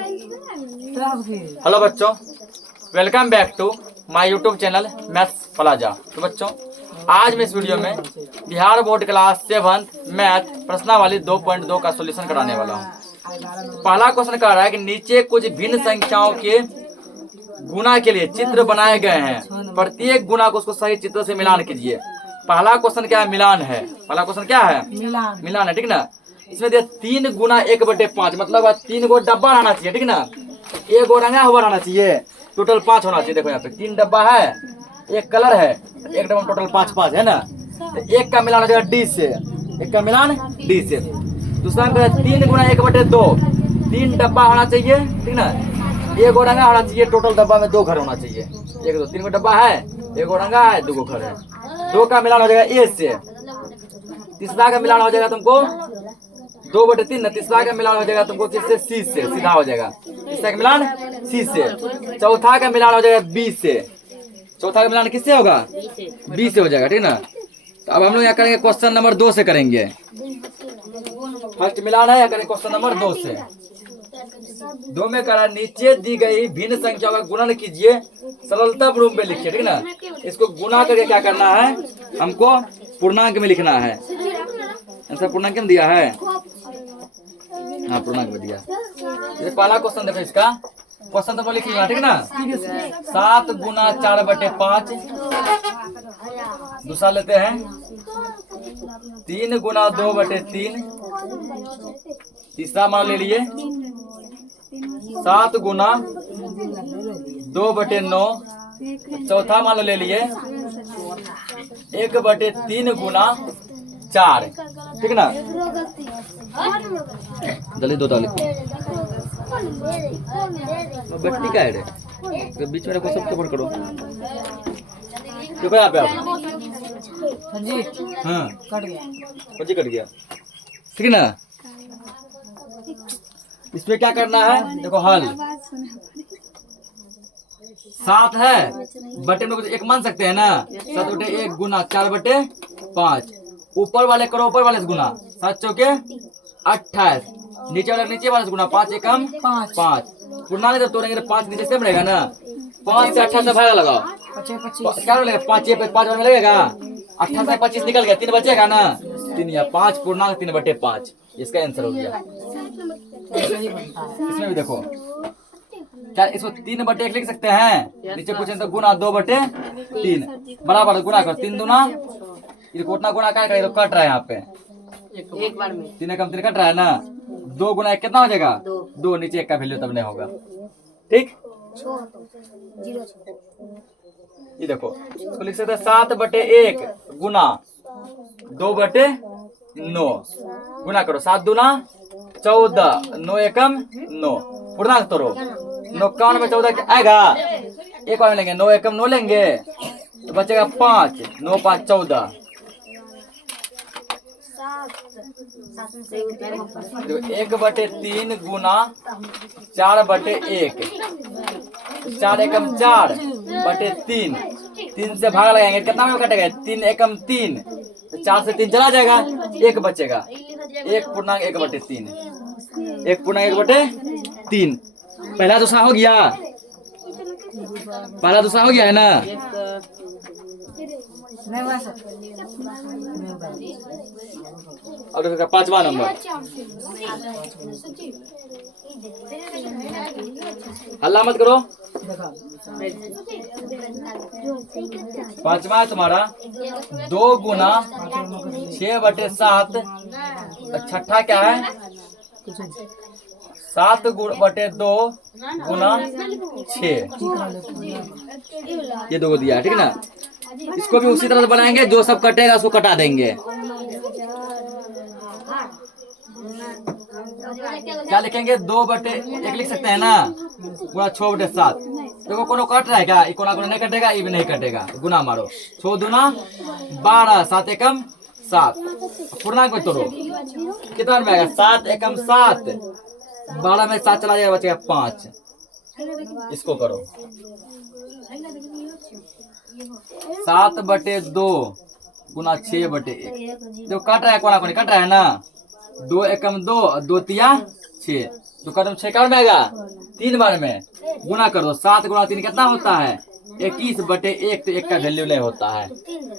Hello बच्चों, welcome back to my YouTube channel Maths Plaza. तो बच्चों, आज मैं इस वीडियो में बिहार बोर्ड क्लास 7 मैथ प्रश्नावली 2.2 का सॉल्यूशन कराने वाला हूँ। पहला क्वेश्चन कह रहा है कि नीचे कुछ भिन्न संख्याओं के गुणा के लिए चित्र बनाए गए हैं, प्रत्येक गुणा को उसको सही चित्र से मिलान कीजिए। पहला क्वेश्चन क्या है? मिलान है। पहला क्वेश्चन क्या है? मिलान है, ठीक ना। इसमें दिया 3 गुना 1/5, मतलब 3 गो डब्बा रहना चाहिए, ठीक ना। एक गो रंगा हुआ रहना चाहिए, टोटल 5 होना चाहिए। देखो यहाँ पे 3 डब्बा है, एक कलर है, एक डब्बा में टोटल 5 है ना। तो एक का मिलान हो जाएगा डी से, एक का मिलान डी से। दूसरा में 3 गुना 1/2, 3 डब्बा होना चाहिए, ठीक ना। एक गो रंगा होना चाहिए, टोटल डब्बा में 2 घर होना चाहिए। 1 2 3 गो डब्बा है, एक गो रंगा है, 2 गो घर है। 2 का मिलान हो जाएगा ए से। तीसरा का मिलान हो जाएगा तुमको 2/3 ना। तीसरा का मिलान हो जाएगा तुमको किससे? सी से, सीधा हो जाएगा। तीसरा का मिलान सी से। चौथा का मिलान हो जाएगा बी से। चौथा का मिलान किससे होगा? बी से हो जाएगा, ठीक ना। तो अब हम लोग यहाँ करेंगे क्वेश्चन नंबर 2 से करेंगे। फर्स्ट मिलान है, यहाँ करेंगे क्वेश्चन नंबर 2 से। 2 में करा नीचे दी गई भिन्न संख्या का गुणन कीजिए, सरलता रूप में लिखिए, ठीक ना। इसको गुना करके क्या करना है? हमको पूर्णांक में लिखना है। आंसर पूर्णांक में दिया है, हाँ पूर्णांक में दिया। ये पहला क्वेश्चन देखो, इसका क्वेश्चन तो लिख लिया, ठीक ना। 7 गुना 4/5। दूसरा लेते हैं 3 गुना 2/3। तीसरा मान ले लिए 7 गुना 2/9। चौथा मान ले लिए 1/3 गुना 4, ठीक ना। जल्दी दो ताली बट्टी का है रे, बीच में रखो, सबको करो। देखो यहाँ पे आप हाँ कट गया, ठीक ना। इसमें क्या करना है? देखो हल 7 है, बटे में एक मान सकते हैं ना। 7/1 गुना 4/5। ऊपर वाले करो, ऊपर वाले से गुना। 7 चौके 28, नीचे वाले नीचे वाले से गुना। 5 एकम 5। पूर्णांक जब तोड़ेंगे तो 5 नीचे से रहेगा ना। 5 से 28 से भागा लगाओ, क्या लगेगा? 5 में लगेगा। 28 से 25 निकल गया, 3 बचेगा ना। 3 या 5 पूर्णांक 3/5, इसका आंसर हो गया। इसमें भी देखो क्या इसको 3/1 लिख सकते हैं? नीचे पूछे तो गुना 2/3 बराबर गुना करो। 3 दूना इतना गुना क्या करेगा? कट रहा है यहाँ पे एक बार में 3 एकम 3 कट रहा है ना। 2 गुना 1 कितना हो जाएगा? 2। नीचे 1 का वैल्यू तब नहीं होगा, ठीक। ये देखो इसको लिख सकते हैं 7/1 गुना 2/9। गुना करो, 7 दूना 14, 9 एकम 9। पूर्णांक तोड़ो, 9 में 14 आएगा। एक बार लेंगे 9 एकम 9 लेंगे तो बचेगा 5। 9 5 14। 1/3 गुना 4/1। 4 एकम 4/3। 3 से भाग लगाएंगे, कितना में कटेगा? 3 एकम 3। 4 से 3 चला जाएगा, 1 बचेगा। 1 पूर्णांक 1/3। 1 पूर्णांक 1/3। पहला दूसरा हो गया, पहला दूसरा हो गया है ना। और पांचवा नंबर हल्ला मत करो। पांचवा तुम्हारा 2 गुना 6/7। छठा क्या है? 7/2 गुना 6। ये 2 दिया, ठीक ना। इसको भी उसी तरह से बनाएंगे, जो सब कटेगा उसको कटा देंगे। क्या लिखेंगे? 2/1 लिख सकते हैं ना, पूरा 6/7। देखो कोनो कट रहा है क्या? कोना कोना नहीं कटेगा, ये भी नहीं कटेगा। गुना मारो, 6 दूना 12, 7 एकम 7। पूर्णांक में तोड़ो, कितना में आएगा? 7 एकम 7। 12 में 7 चला जाएगा, बचेगा 5। इसको करो 7/2 गुना 6/1। जो कट रहा है, कोना कोनी कट रहा है ना। 2 एकम 2, 2 तिया 6। तो कदम 6 का में आएगा 3 बार में गुना कर दो। 7 गुना 3 कितना होता है 21/1। तो 1 का वैल्यू नहीं होता है।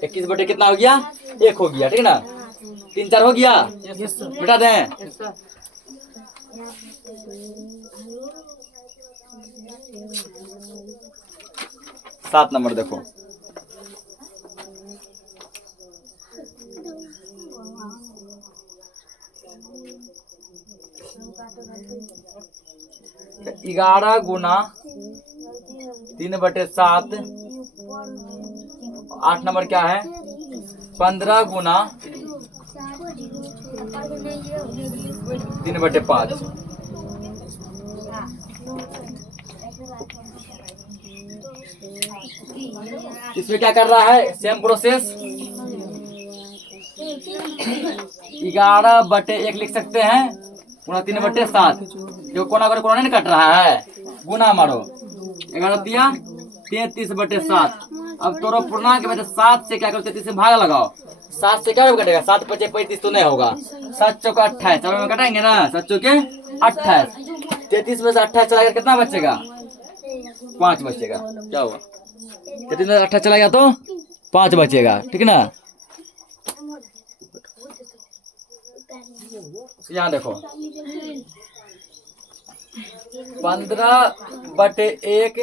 21 कितना हो गया 1 हो गया, ठीक है ना। 3 4 हो गया, मिटा दें। 7 नंबर देखो, ग्यारह गुना 3/7। 8 नंबर क्या है 15 गुना 3/5। इसमें क्या कर रहा है सेम प्रोसेस। 11/1 लिख सकते हैं गुना 3/7। जो कोना कोना नहीं कट रहा है गुना मारो 11 दिया 33/7। अब तोरो पूर्णांक में 7 से क्या करो 33 से भाग लगाओ। 7 से क्या कटेगा 7 × 5 = 35 तो नहीं होगा। 7 चौका 28 चलो में कटाएंगे ना 7 चौके 28। 33 में से 28 चला गया कितना बचेगा 5 बचेगा। क्या हुआ 33 में 28 चला गया तो 5 बचेगा, ठीक है ना। यहाँ देखो 15/1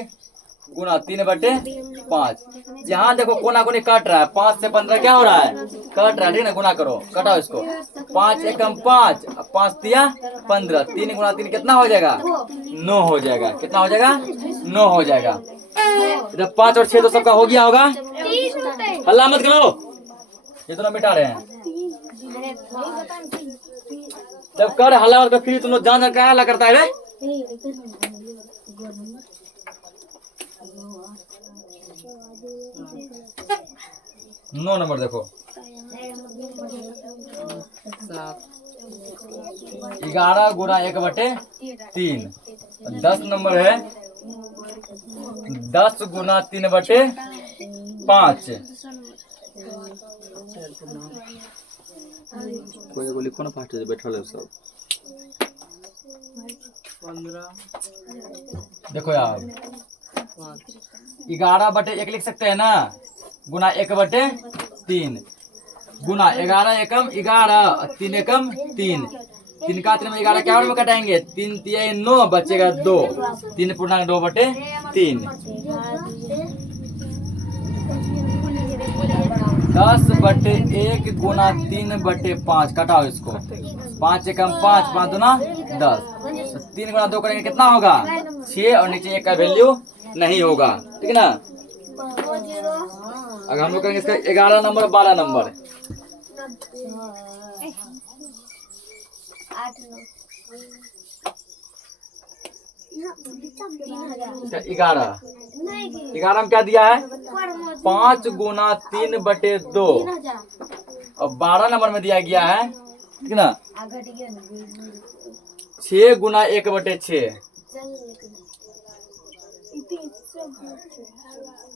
गुना 3/5। यहाँ देखो कोना कोनी कट रहा है 5 से 15 क्या हो रहा है कट रहा है, ठीक है ना। गुना करो कटाओ इसको 5 एकम 5 5 दिया 15। 3 गुना 3 कितना हो जाएगा 9 हो जाएगा। कितना हो जाएगा 9 हो जाएगा। इधर 5 और 6 तो सबका हो गया होगा। हल्ला मत करो ये तो ना मिटा रहे हैं। जब कर हल्ला मत कर फिर तुम लोग जान क्या हल्ला करता है रे। 9 नंबर देखो 11 गुना 1/3। 10 नंबर है 10 गुना 3/5। कोई लिखो ना फास्ट बैठा लो सब। देखो यार 11/1 लिख सकते हैं ना गुना 1/3 गुना 11 एकम 11 3 एकम 3। 3 का 3 में 11 क्या में कटाएंगे 3 3 9 बचेगा 2। 3 पूर्णांक 2/3। 10/1 गुना 3/5 कटाओ इसको 5 एकम 5 5 दूना 10। 3 गुना 2 करेंगे कितना होगा 6 और नीचे 1 का वैल्यू नहीं होगा, ठीक है ना। अगर हम लोग करेंगे इसका 11 नंबर 12 नंबर 11 में क्या दिया है 5 गुना 3/2 और 12 नंबर में दिया गया है, ठीक ना 6 गुना 1/6।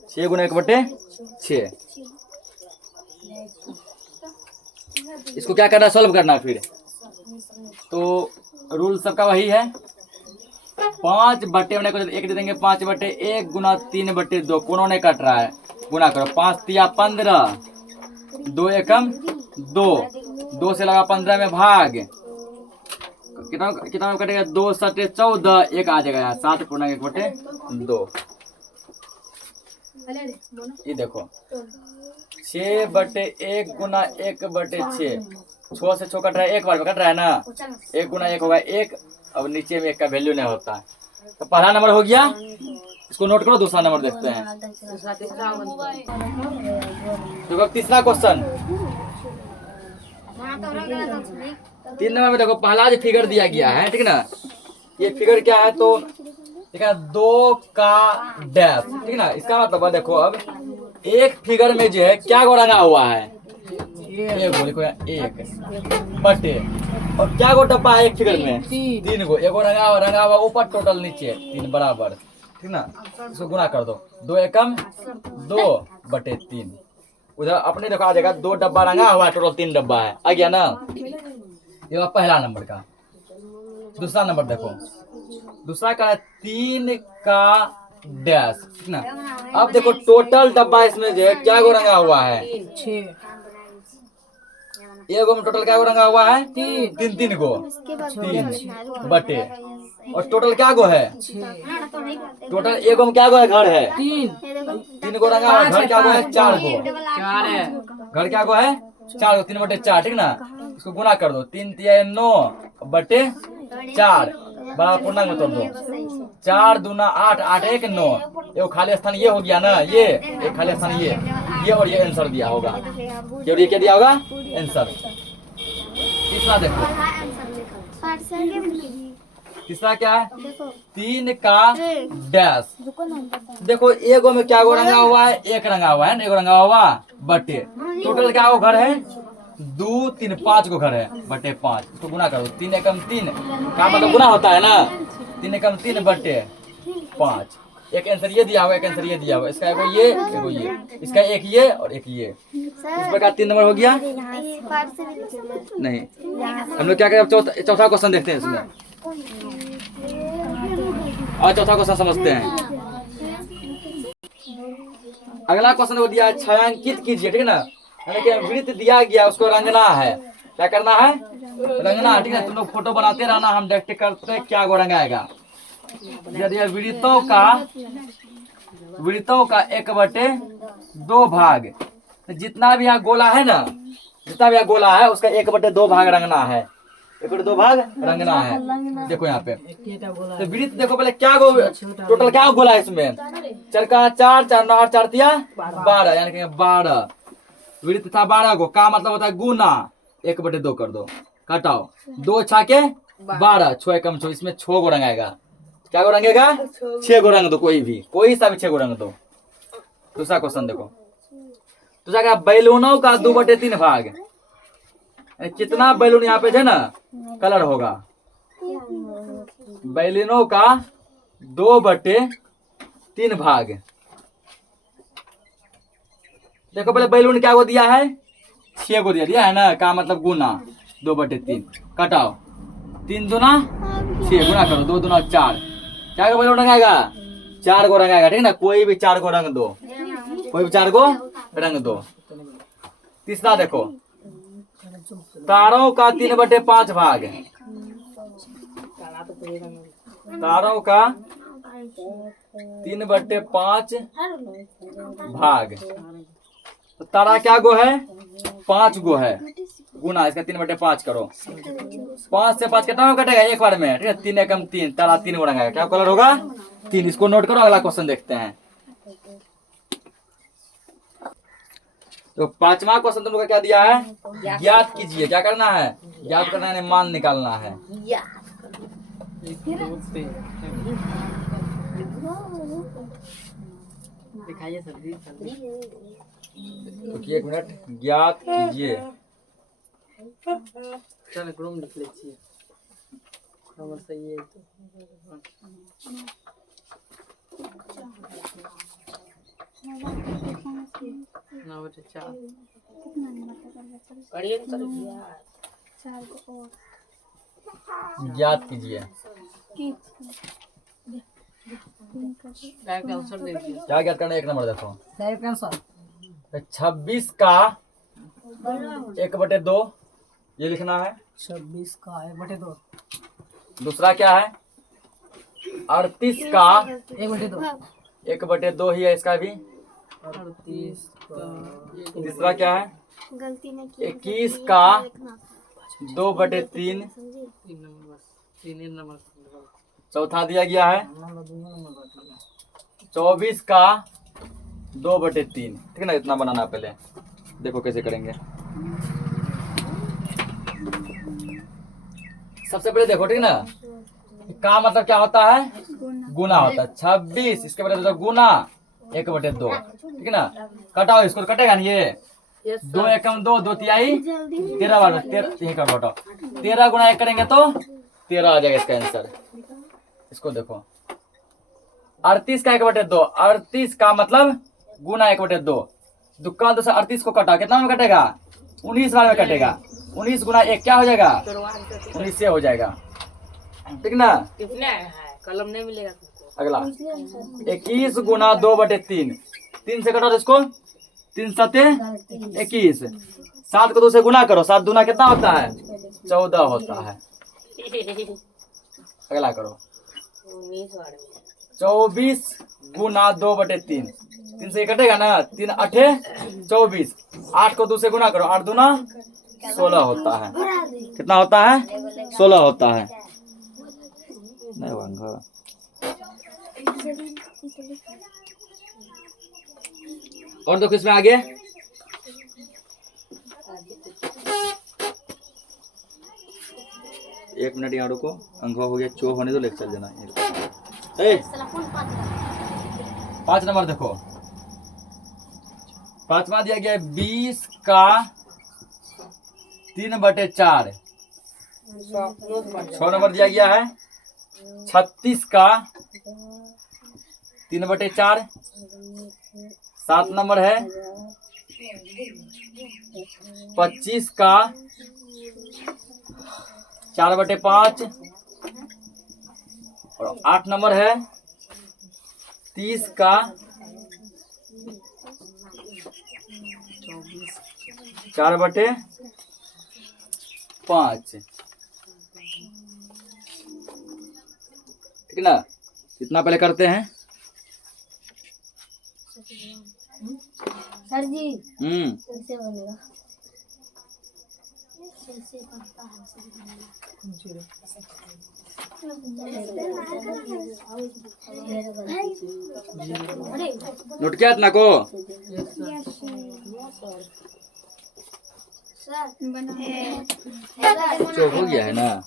6 गुना 1/6। इसको क्या करना सॉल्व करना फिर तो रूल सबका वही है 5 बटे में 1 दे देंगे 5/1 गुना 3/2 कोनों ने कट रहा है गुना करो 5 तिया 15 2 एकम 2 2 से लगा 15 में भाग कितना कितना में कटेगा 2 7 14 1 आ जाएगा यहाँ 7 पूर्णांक 1/2। ये देखो 6/1 गुना 1/6 6 से 6 कट रहा है 1 बार में कट रहा है ना 1 गुना 1 होगा 1। अब नीचे में 1 का वैल्यू नहीं होता है तो पहला नंबर हो गया। इसको नोट करो दूसरा नंबर देखते हैं। देखो तीसरा क्वेश्चन 3 नंबर में देखो पहला जो फिगर दिया गया है, ठीक है ना। ये फिगर क्या है तो ठीक है 2 का डैश, ठीक है ना। इसका मतलब देखो अब एक फिगर में जो है क्या गो रंगा हुआ है देखो 1 बटे और क्या गो डब्बा है एक फिगर में 3 गो। एगो रंगा हुआ ऊपर टोटल नीचे 3 बराबर, ठीक ना। इसको गुना कर दो 2 एकम 2/3। उधर अपने देखो आ जाएगा 2 डब्बा रंगा हुआ टोटल 3 डब्बा है आ गया ना। ये पहला नंबर का दूसरा नंबर देखो, दूसरा क्या है 3 का डैश, ठीक ना। अब देखो टोटल डब्बा इसमें जो है क्या गो रंगा हुआ है, 6 एगो में टोटल क्या गो रंगा हुआ है, 3 गो, 3 बटे, और टोटल क्या गो है, टोटल एगो में क्या गो है, घर है 3 गो रंगा हुआ है, घर क्या गो है 4 गो, 4 है, घर क्या गो है 4 गो, 3 बटे 4, ठीक ना। इसको गुना कर दो, 3 तिया 9 बटे 4, बड़ा पूर्णांक में तोड़ दो, 4 दूना 8, 8 1 9, ये खाली स्थान ये हो गया ना, ये एक खाली स्थान ये और ये आंसर दिया होगा, ये और ये क्या दिया होगा, आंसर। तीसरा देखो, तीसरा क्या है, 3 का डैश, देखो एगो में क्या गो रंगा हुआ है, एक रंगा हुआ है ना, एगो रंगा हुआ बटे, टोटल क्या गो घर है, 2 3 5 गो घर है, बटे 5, इसको गुना करो, 3 एकम 3 का मतलब गुना होता है ना, 3 एकम 3 बटे 5, एक आंसर ये दिया होगा, एक आंसर ये दिया होगा, इसका एगो ये, इसका एक ये और एक ये, इस प्रकार 3 नंबर हो गया। नहीं, हम लोग क्या करें, चौथा क्वेश्चन देखते हैं इसमें, और चौथा क्वेश्चन समझते हैं। अगला क्वेश्चन वो दिया है, छायांकित कीजिए, ठीक है ना, यानी कि वृत्त दिया गया उसको रंगना है, क्या करना है, रंगना है, ठीक है। तुम लोग फोटो बनाते रहना, हम देखते करते क्या गो रंगाएगा। यदि वृत्तों का 1/2 भाग, जितना भी यहाँ गोला है ना, जितना भी यहाँ गोला है उसका 1/2 भाग रंगना है, 1/2 भाग रंगना है। देखो यहाँ पे तो वृत्त देखो पहले क्या गो, टोटल क्या गोला है इसमें, 4 का 4, 4 9 8 4 तिया 12, यानी कि 12 वृत्त था, 12 गो का मतलब होता है गुना, 1/2 कर दो, काटाओ, 2 छाके 12, 6 एकम 6, इसमें 6 गो रंगाएगा, क्या गो रंगेगा, 6 गो रंग दो, कोई सा भी 6 गो रंग दो। दूसरा क्वेश्चन देखो, दूसरा क्या, बैलूनों का 2/3 भाग, कितना बैलून यहाँ पे है ना कलर होगा, बैलूनों का 2/3 भाग, देखो पहले बैलून क्या को दिया है, 6 को दिया है ना, का मतलब गुना, 2/3 कटाओ, 3 दूना 6 गुना करो, 2 दूना 4, क्या को बैलून रंगाएगा, 4 को रंगाएगा, ठीक है ना, कोई भी 4 को रंग दो, कोई भी 4 को रंग दो। तीसरा देखो, तारों का 3/5 भाग, तारों का 3/5 भाग, तो तारा क्या गो है, 5 गो है, गुना इसका 3/5 करो, 5 से 5 कितना कटेगा एक बार में, ठीक है, 3 एकम 3, तारा 3 गो रंगाएगा, क्या कलर होगा 3, इसको नोट करो। अगला क्वेश्चन देखते हैं। तो 5वां क्वेश्चन तुम लोग का क्या दिया है, ज्ञात कीजिए, क्या करना है, ज्ञात करना है, मान निकालना है। दिखाइए सर, तो 1 मिनट, ज्ञात कीजिए, चल क्रोम लिख लीजिए, क्रोम सही है तो ना बेटा 4 पढ़िए तो ज्ञात कीजिए, डायरेक्ट आंसर दे दीजिए, क्या ज्ञात करना है, 1 नंबर देखो, डायरेक्ट आंसर 26 का 1/2 ये लिखना है, 26 का 1/2, दूसरा क्या है 38 का 1/2, 1/2 ही है इसका भी, 38 का तीसरा क्या है 21 का 2/3, 3 नंबर, 3 नंबर, चौथा दिया गया है 24 का 2/3, ठीक है ना, इतना बनाना पहले, देखो कैसे करेंगे। सबसे पहले देखो, ठीक है ना, का मतलब क्या होता है, गुना होता है, 26 इसके बाद गुना 1/2, ठीक है ना, कटाओ इसको, कटेगा नहीं ये, 2 एकम 2, 2 तिहाई 13 बार 13 का घटाओ, 13 गुना 1 करेंगे तो 13 आ जाएगा इसका आंसर। इसको देखो 38 का 1/2, 38 का मतलब गुना 1/2, दुक्का 2 से 38 को कटा, कितना में कटेगा 19 बार में कटेगा, 19 गुना 1 क्या हो जाएगा 19 से हो जाएगा, ठीक ना। कितने है? कलम नहीं मिलेगा तुमको। अगला 21 गुना 2/3। 3 से कटो इसको, 3 सते 21। 7 को 2 से गुना करो, 7 दूना कितना होता है? 14 होता है। अगला करो 24 गुना 2/3। 3 से कटेगा ना, 3 8 24। 8 को 2 से गुना करो, 8 दूना 16 होता है। कितना होता है? 16 होता है। नहीं होगा। और देखो इसमें आगे एक मिनट यहाँ रुको, अंक हो गया चो होने दो, लेकर चल जाना। 5 नंबर देखो, 5वां दिया गया 20 का 3/4। 6 नंबर दिया गया है 36 का 3/4। 7 नंबर है 25 का 4/5। और 8 नंबर है 30 का 4/5। ठीक ना। कितना पहले करते हैं सर जी? कैसे बनेगा? नोट किया इतना को? चो हो गया है ना,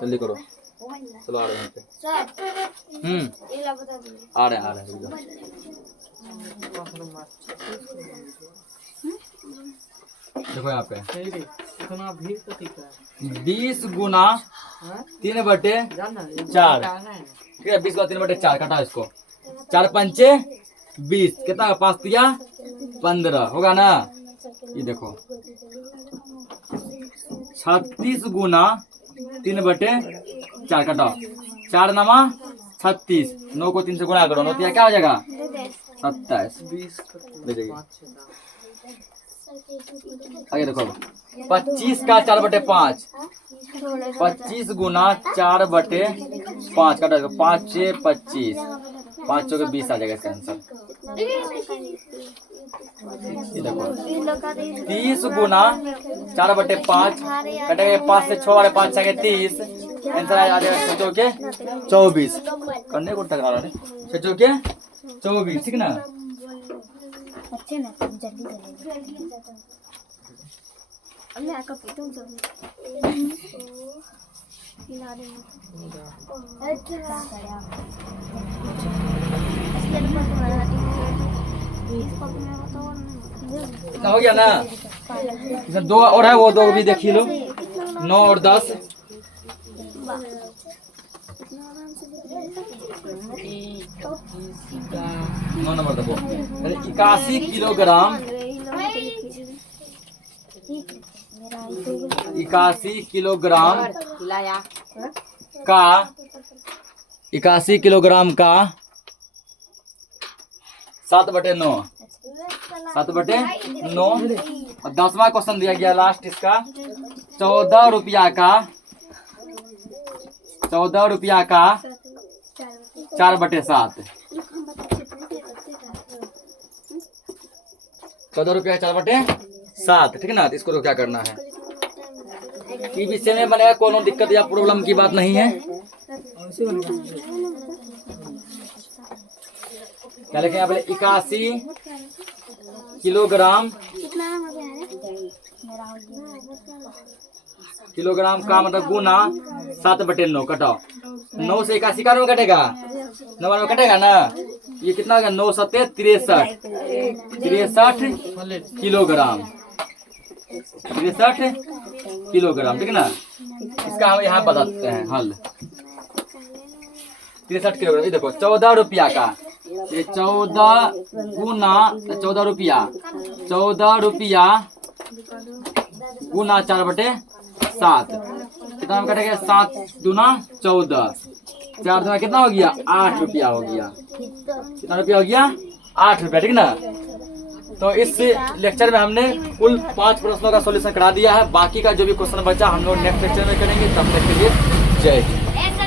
जल्दी करो। चलो आ रहे हैं आ रहे हैं देखो यहाँ पे 20 गुना 3/4। ठीक है, 20 गुना 3/4 काटा इसको। 4 पंचे 20, कितना 5 दिया 15 होगा ना। ये देखो 36 गुना 3/4 काटा, 4 नमा 36। 9 को 3 से गुणा करो, 9 क्या हो जाएगा 27। ले जाइए आगे देखो 25 का 4/5। 25 गुना 4/5 काटा, 5 6 25, 5 चौके 20 आ जाएगा इसका आंसर। ये देखो 30 गुना 4/5 कटेगा, 5 से 6 5 6 30, आंसर आ जाएगा 6 चौके 24। करने को टकरा रहा है 6 चौके 24। ठीक ना। अच्छे ना, जल्दी जल्दी मैं आका पीटूं जल्दी हिला दे। अच्छा इतना हो गया ना। इसमें 2 और है, वो 2 भी देखी लो। 9 और 10 9 नंबर देखो 81 किलोग्राम 81 किलोग्राम का 81 किलोग्राम का 7/9। 7/9। और 10वां क्वेश्चन दिया गया लास्ट इसका 14 रुपया का 4/7। 14 रुपया 4/7। ठीक ना। तो इसको तो क्या करना है, ई विषय में बनेगा, कोनो दिक्कत या प्रॉब्लम की बात नहीं है। क्या लिखें यहाँ पे 81 किलोग्राम का मतलब गुना 7/9 कटाओ। 9 से 81 का में कटेगा, 9 में कटेगा ना। ये कितना होगा 9 7 63 किलोग्राम। 63 किलोग्राम। ठीक ना। इसका हम यहाँ बताते हैं हल। 63 किलोग्राम। ये देखो 14 रुपया का, ये 14 गुना 14 रुपया 14 रुपया गुना 4/7। कितना में कटेगा? 7 दूना 14, 4 दूना कितना हो गया? 8 रुपया हो गया। कितना रुपया हो गया? 8 रुपया, ठीक ना। तो इस लेक्चर में हमने कुल 5 प्रश्नों का सॉल्यूशन करा दिया है। बाकी का जो भी क्वेश्चन बचा हम लोग नेक्स्ट लेक्चर में करेंगे। तब तक के लिए जय हिंद।